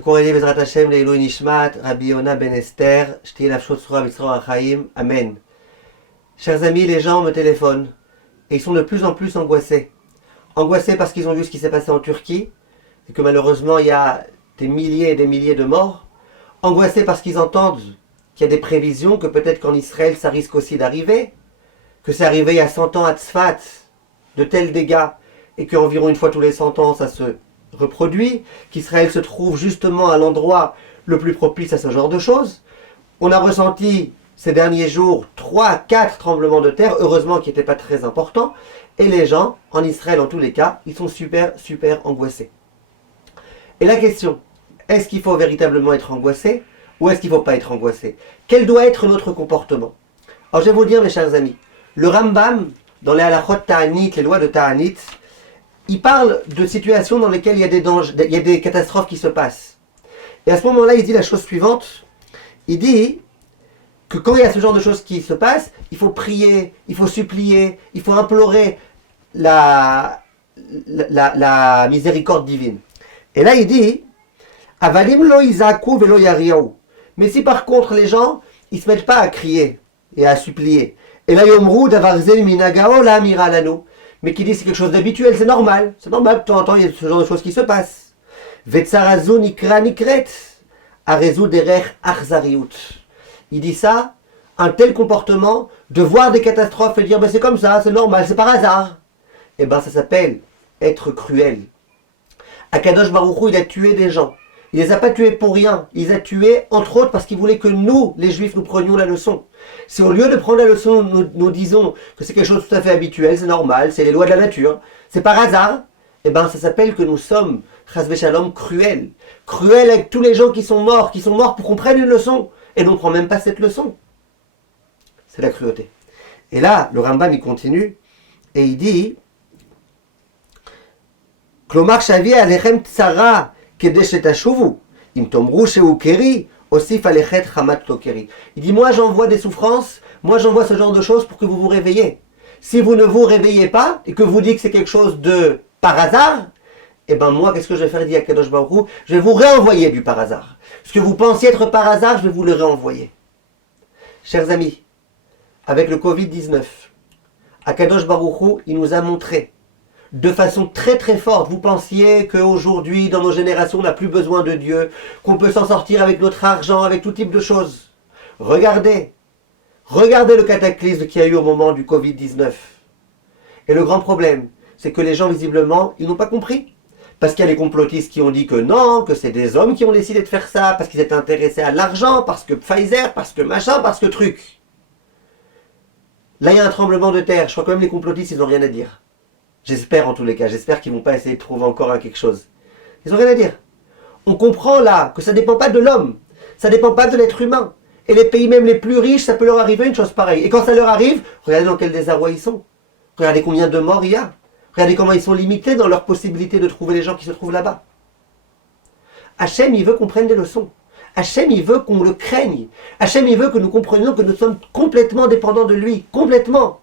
Ce qu'on aurait dit Bezrat Hashem, Leilou Nishmat, Rabbi Yona Ben Esther, Shti Nafshot Surah Mitzrah Achaim, Amen. Chers amis, les gens me téléphonent et ils sont de plus en plus angoissés. Angoissés parce qu'ils ont vu ce qui s'est passé en Turquie et que malheureusement il y a des milliers et des milliers de morts. Angoissés parce qu'ils entendent qu'il y a des prévisions, que peut-être qu'en Israël ça risque aussi d'arriver, que c'est arrivé il y a 100 ans à Tzfat, de tels dégâts, et qu'environ une fois tous les 100 ans ça se reproduit, qu'Israël se trouve justement à l'endroit le plus propice à ce genre de choses. On a ressenti ces derniers jours 3-4 tremblements de terre, heureusement qui n'étaient pas très importants, et les gens, en Israël en tous les cas, ils sont super angoissés. Et la question, est-ce qu'il faut véritablement être angoissé, ou est-ce qu'il ne faut pas être angoissé? Quel doit être notre comportement? Alors je vais vous dire, mes chers amis, le Rambam, dans les halachot Ta'anit, les lois de Ta'anit, il parle de situations dans lesquelles il y a des dangers, il y a des catastrophes qui se passent. Et à ce moment-là, il dit la chose suivante, il dit que quand il y a ce genre de choses qui se passent, il faut prier, il faut supplier, il faut implorer la miséricorde divine. Et là, il dit, Avalim lo izaku velo yariou. Mais si par contre les gens, ils ne se mettent pas à crier et à supplier, et là, yomru davarzel minagao la amira lanu, mais qui dit c'est quelque chose d'habituel, c'est normal, de temps en temps, il y a ce genre de choses qui se passent. Vetsarazu nikra nikret, arezu derech achzariut. Il dit ça, un tel comportement, de voir des catastrophes et dire ben c'est comme ça, c'est normal, c'est par hasard. Eh bien ça s'appelle être cruel. Akadosh Baruch Hu, il a tué des gens. Il les a pas tués pour rien. Il les a tués entre autres parce qu'il voulait que nous, les Juifs, nous prenions la leçon. Si au lieu de prendre la leçon, nous disons que c'est quelque chose de tout à fait habituel, c'est normal, c'est les lois de la nature, c'est par hasard, eh bien ça s'appelle que nous sommes, chas v'shalom, cruels. Cruels avec tous les gens qui sont morts pour qu'on prenne une leçon. Et on ne prend même pas cette leçon. C'est la cruauté. Et là, le Rambam, il continue, et il dit, Klomar shavi alechem tsara kede shetashuvu, im tomru sheu keri, osif alechet chamat lo keri. Il dit, moi j'envoie des souffrances, moi j'envoie ce genre de choses pour que vous vous réveillez. Si vous ne vous réveillez pas, et que vous dites que c'est quelque chose de par hasard, eh bien moi, qu'est-ce que je vais faire, dit Akadosh Baruch Hu? Je vais vous réenvoyer du par hasard. Ce que vous pensiez être par hasard, je vais vous le réenvoyer. Chers amis, avec le Covid-19, Akadosh Baruch Hu, il nous a montré de façon très forte, vous pensiez qu'aujourd'hui, dans nos générations, on n'a plus besoin de Dieu, qu'on peut s'en sortir avec notre argent, avec tout type de choses. Regardez le cataclysme qu'il y a eu au moment du Covid-19. Et le grand problème, c'est que les gens, visiblement, ils n'ont pas compris. Parce qu'il y a les complotistes qui ont dit que non, que c'est des hommes qui ont décidé de faire ça, parce qu'ils étaient intéressés à l'argent, parce que Pfizer, parce que machin, parce que truc. Là, il y a un tremblement de terre. Je crois que même les complotistes, ils n'ont rien à dire. J'espère en tous les cas. J'espère qu'ils ne vont pas essayer de trouver encore quelque chose. Ils n'ont rien à dire. On comprend là que ça ne dépend pas de l'homme. Ça ne dépend pas de l'être humain. Et les pays même les plus riches, ça peut leur arriver une chose pareille. Et quand ça leur arrive, regardez dans quel désarroi ils sont. Regardez combien de morts il y a. Regardez comment ils sont limités dans leur possibilité de trouver les gens qui se trouvent là-bas. Hachem, il veut qu'on prenne des leçons. Hachem, il veut qu'on le craigne. Hachem, il veut que nous comprenions que nous sommes complètement dépendants de lui. Complètement.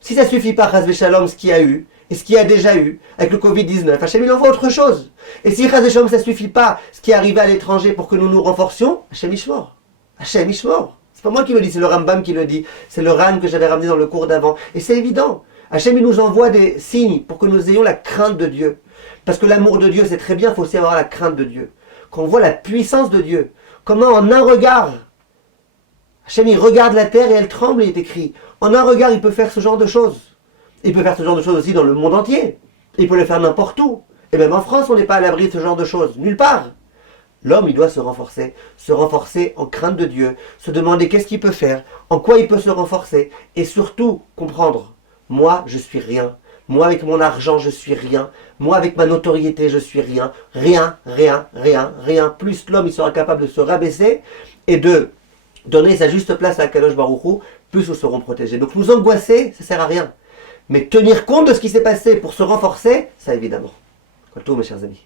Si ça ne suffit pas, chas v'shalom, ce qu'il y a eu, et ce qu'il y a déjà eu, avec le Covid-19, Hachem, il envoie autre chose. Et si chas v'shalom, ça ne suffit pas, ce qui est arrivé à l'étranger pour que nous nous renforcions, Hachem, Ishmor. Hachem, Ishmor. C'est pas moi qui le dis, c'est le Rambam qui le dit. C'est le Ran que j'avais ramené dans le cours d'avant. Et c'est évident. Hachem, il nous envoie des signes pour que nous ayons la crainte de Dieu. Parce que l'amour de Dieu, c'est très bien, il faut aussi avoir la crainte de Dieu. Quand on voit la puissance de Dieu, comment en un regard, Hachem, il regarde la terre et elle tremble, il est écrit. En un regard, il peut faire ce genre de choses. Il peut faire ce genre de choses aussi dans le monde entier. Il peut le faire n'importe où. Et même en France, on n'est pas à l'abri de ce genre de choses. Nulle part. L'homme, il doit se renforcer en crainte de Dieu, se demander qu'est-ce qu'il peut faire, en quoi il peut se renforcer, et surtout comprendre. Moi, je suis rien. Moi, avec mon argent, je suis rien. Moi, avec ma notoriété, je suis rien. Rien. Plus l'homme, il sera capable de se rabaisser et de donner sa juste place à Kadosh Baruch Hu, plus nous serons protégés. Donc nous angoisser, ça sert à rien. Mais tenir compte de ce qui s'est passé pour se renforcer, ça évidemment. Tout, mes chers amis.